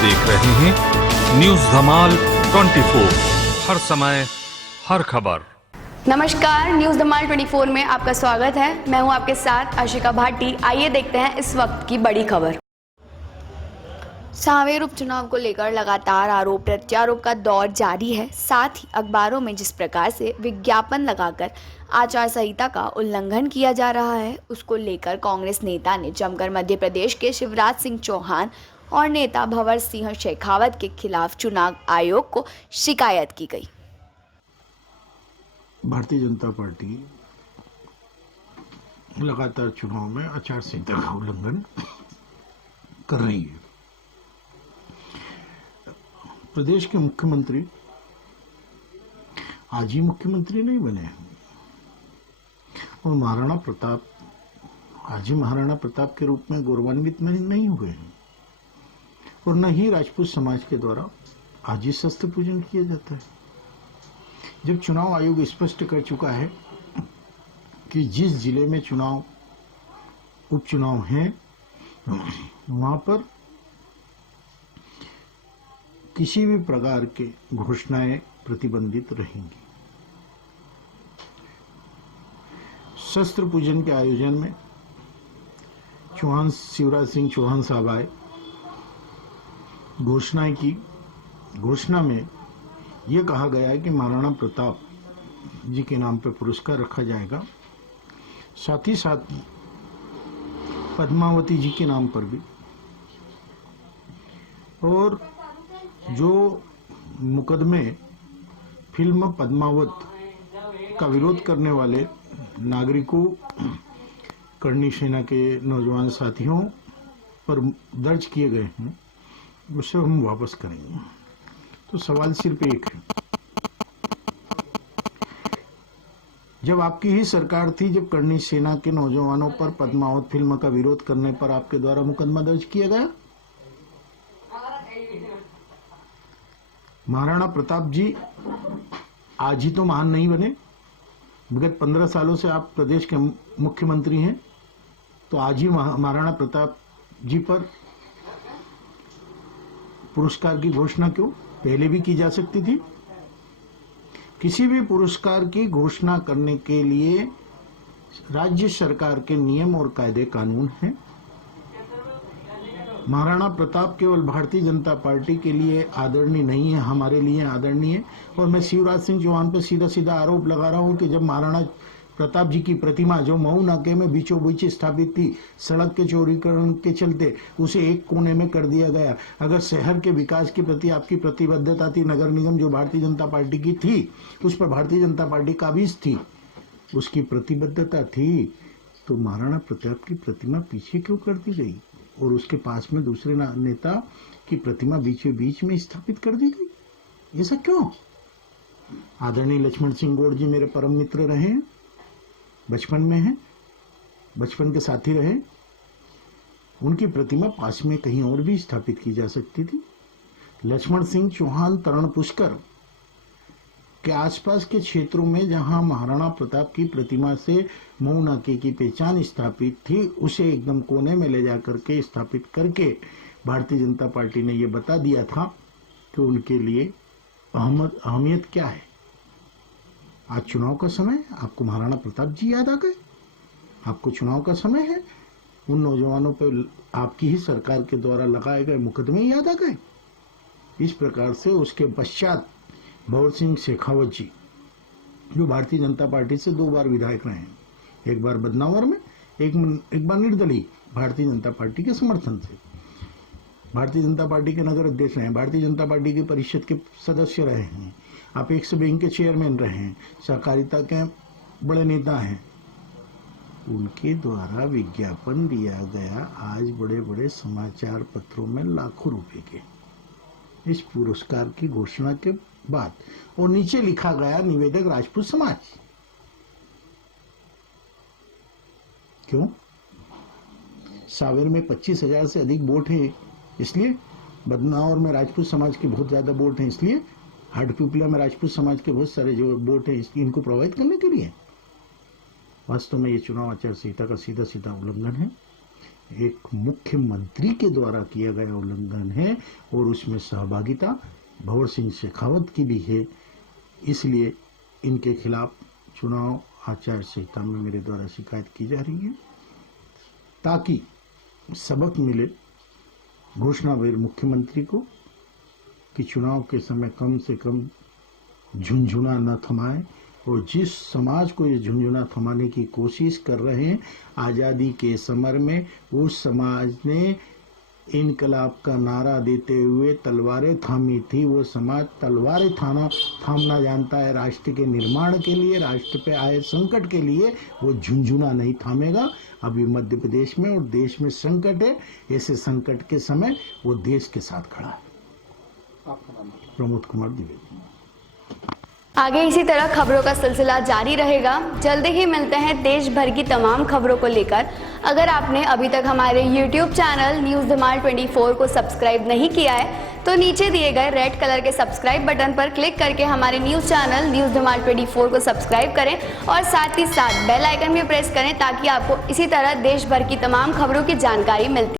देख रहे हैं न्यूज धमाल 24, हर समय हर खबर। नमस्कार, न्यूज धमाल 24 में आपका स्वागत है। मैं हूं आपके साथ आशिका भाटी। आइए देखते हैं इस वक्त की बड़ी खबर। सांवेर उपचुनाव को लेकर लगातार आरोप प्रत्यारोप का दौर जारी है। साथ ही अखबारों में जिस प्रकार से विज्ञापन लगाकर आचार संहिता का उल्लंघन किया जा रहा है, उसको लेकर कांग्रेस नेता ने जमकर मध्य प्रदेश के शिवराज सिंह चौहान और नेता भंवर सिंह शेखावत के खिलाफ चुनाव आयोग को शिकायत की गई। भारतीय जनता पार्टी लगातार चुनाव में आचार संहिता का उल्लंघन कर रही है। प्रदेश के मुख्यमंत्री आज ही मुख्यमंत्री नहीं बने हैं और महाराणा प्रताप आज ही महाराणा प्रताप के रूप में गौरवान्वित नहीं हुए हैं और न ही राजपूत समाज के द्वारा आज ही शस्त्र पूजन किया जाता है। जब चुनाव आयोग स्पष्ट कर चुका है कि जिस जिले में उपचुनाव हैं वहां पर किसी भी प्रकार के घोषणाएं प्रतिबंधित रहेंगी। शस्त्र पूजन के आयोजन में शिवराज सिंह चौहान साहब आए, घोषणाएं की। घोषणा में यह कहा गया है कि महाराणा प्रताप जी के नाम पर पुरस्कार रखा जाएगा, साथ ही साथ पद्मावती जी के नाम पर भी, और जो मुकदमे फिल्म पद्मावत का विरोध करने वाले नागरिकों, करणी सेना के नौजवान साथियों पर दर्ज किए गए हैं, उसे हम वापस करेंगे। तो सवाल सिर्फ एक है, जब आपकी ही सरकार थी, जब करणी सेना के नौजवानों पर पद्मावत फिल्म का विरोध करने पर आपके द्वारा मुकदमा दर्ज किया गया। महाराणा प्रताप जी आज ही तो महान नहीं बने, विगत 15 सालों से आप प्रदेश के मुख्यमंत्री हैं, तो आज ही महाराणा प्रताप जी पर पुरस्कार की घोषणा क्यों? पहले भी की जा सकती थी। किसी भी पुरस्कार की घोषणा करने के लिए राज्य सरकार के नियम और कायदे कानून हैं। महाराणा प्रताप केवल भारतीय जनता पार्टी के लिए आदरणीय नहीं है, हमारे लिए आदरणीय है। और मैं शिवराज सिंह चौहान पर सीधा सीधा आरोप लगा रहा हूं कि जब महाराणा प्रताप जी की प्रतिमा जो मऊ नाके में बीचों बीच स्थापित थी, सड़क के चौड़ीकरण के चलते उसे एक कोने में कर दिया गया। अगर शहर के विकास के प्रति आपकी प्रतिबद्धता थी, नगर निगम जो भारतीय जनता पार्टी की थी, उस पर भारतीय जनता पार्टी काबिज थी, उसकी प्रतिबद्धता थी, तो महाराणा प्रताप की प्रतिमा पीछे क्यों कर दी गई और उसके पास में दूसरे नेता की प्रतिमा बीचों बीच में स्थापित कर दी गई? ऐसा क्यों? आदरणीय लक्ष्मण सिंह गौड़ जी मेरे परम मित्र रहे, बचपन में हैं, बचपन के साथी रहे। उनकी प्रतिमा पास में कहीं और भी स्थापित की जा सकती थी। लक्ष्मण सिंह चौहान तरण पुष्कर के आसपास के क्षेत्रों में जहां महाराणा प्रताप की प्रतिमा से मऊ नाके की पहचान स्थापित थी, उसे एकदम कोने में ले जाकर के स्थापित करके भारतीय जनता पार्टी ने यह बता दिया था कि उनके लिए अहमियत क्या है। आज चुनाव का समय, आपको महाराणा प्रताप जी याद आ गए? आपको चुनाव का समय है, उन नौजवानों पर आपकी ही सरकार के द्वारा लगाए गए मुकदमे याद आ गए। इस प्रकार से उसके पश्चात भंवर सिंह शेखावत जी, जो भारतीय जनता पार्टी से 2 बार विधायक रहे हैं, एक बार बदनावर में, एक बार निर्दलीय भारतीय जनता पार्टी के समर्थन से, भारतीय जनता पार्टी के नगर अध्यक्ष रहे हैं, भारतीय जनता पार्टी के परिषद के सदस्य रहे हैं, अपेक्स बैंक के चेयरमैन रहे हैं, सहकारिता के बड़े नेता हैं। उनके द्वारा विज्ञापन दिया गया आज बड़े बड़े समाचार पत्रों में लाखों रुपए के, इस पुरस्कार की घोषणा के बाद, और नीचे लिखा गया निवेदक राजपूत समाज। क्यों? सावेर में 25,000 से अधिक वोट हैं, इसलिए बदनावर में राजपूत समाज के बहुत ज्यादा वोट हैं, इसलिए हाटपिपला में राजपूत समाज के बहुत सारे जो वोट हैं इनको प्रभावित करने के लिए। वास्तव में ये चुनाव आचार संहिता का सीधा सीधा उल्लंघन है। एक मुख्यमंत्री के द्वारा किया गया उल्लंघन है और उसमें सहभागिता भंवर सिंह शेखावत की भी है। इसलिए इनके खिलाफ चुनाव आचार संहिता में मेरे द्वारा शिकायत की जा रही है ताकि सबक मिले घोषणावीर मुख्यमंत्री को कि चुनाव के समय कम से कम झुंझुना न थमाए। और जिस समाज को ये झुंझुना थमाने की कोशिश कर रहे हैं आज़ादी के समर में, उस समाज ने इनकलाब का नारा देते हुए तलवारें थामी थी। वो समाज तलवारें थामना जानता है राष्ट्र के निर्माण के लिए, राष्ट्र पे आए संकट के लिए। वो झुंझुना नहीं थामेगा। अभी मध्य प्रदेश में और देश में संकट है, ऐसे संकट के समय वो देश के साथ खड़ा है। प्रमोद कुमार द्विवेदी। आगे इसी तरह खबरों का सिलसिला जारी रहेगा। जल्दी ही मिलते हैं देश भर की तमाम खबरों को लेकर। अगर आपने अभी तक हमारे YouTube चैनल न्यूज़ धमाल 24 को सब्सक्राइब नहीं किया है तो नीचे दिए गए रेड कलर के सब्सक्राइब बटन पर क्लिक करके हमारे न्यूज़ चैनल न्यूज़ धमाल 24 को सब्सक्राइब करें और साथ ही साथ बेल आइकन भी प्रेस करें ताकि आपको इसी तरह देश भर की तमाम खबरों की जानकारी मिलती